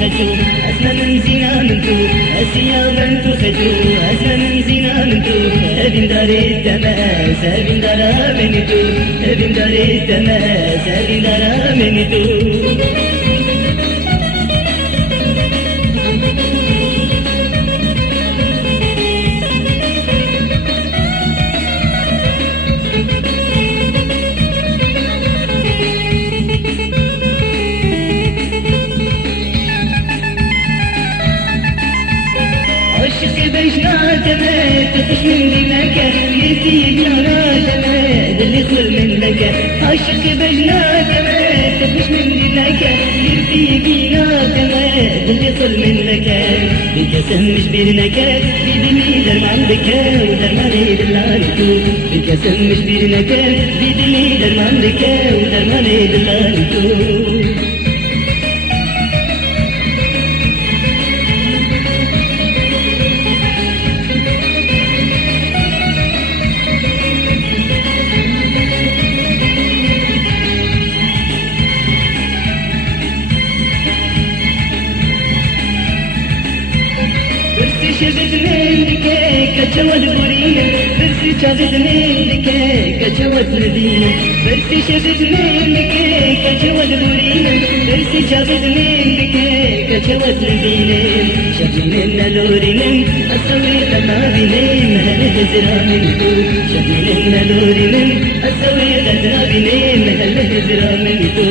خجو أسمى من زينا منتو أسيا بنت خجو أسمى من زينا منتو أبن دار التماس أبن دار منتو أبن دار التماس أبن دار منتو عشق بجناتنا تطش من دمك يرتي جناتنا اللي خل منك عشق بجناتنا تطش من دمك يرتي جناتنا اللي خل منك بكسم مش بيرنك بدمي درمان بك ودرمان دلالتو بكسم مش بيرنك بدمي درمان بك ودرمان دلالتو شبت منك كجواد بورينا برسي شبت منك كجواد مدينة برسي شبت منك كجواد بورينا برسي شبت منك كجواد مدينة شبنا لورينا أسوي غدابنا مهل هزرامنتو شبنا لورينا أسوي غدابنا مهل هزرامنتو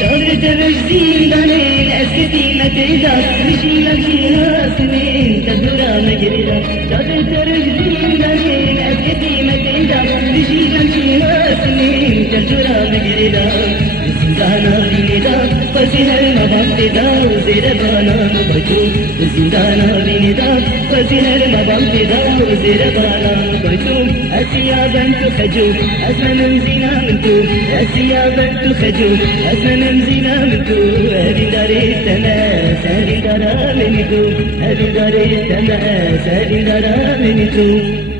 شغلت رجدين دانين اسكتي ما تهدى مشي لمشي هاسمين تدورا مجردا شغلت رجدين دانين اسكتي ما تهدى مشي لمشي هاسمين تدورا مجردا زندانا بندا فزنا المبام تدا وزير بانا بجو زندانا بندا فزنا المبام تدا وزير بانا بجو أسيا بنت خجو أسمى من زينا منتو أسيا بنت خجو أسمى من زينا منتو أبي دار التماس أبي دار منتو أبي دار التماس أبي دار منتو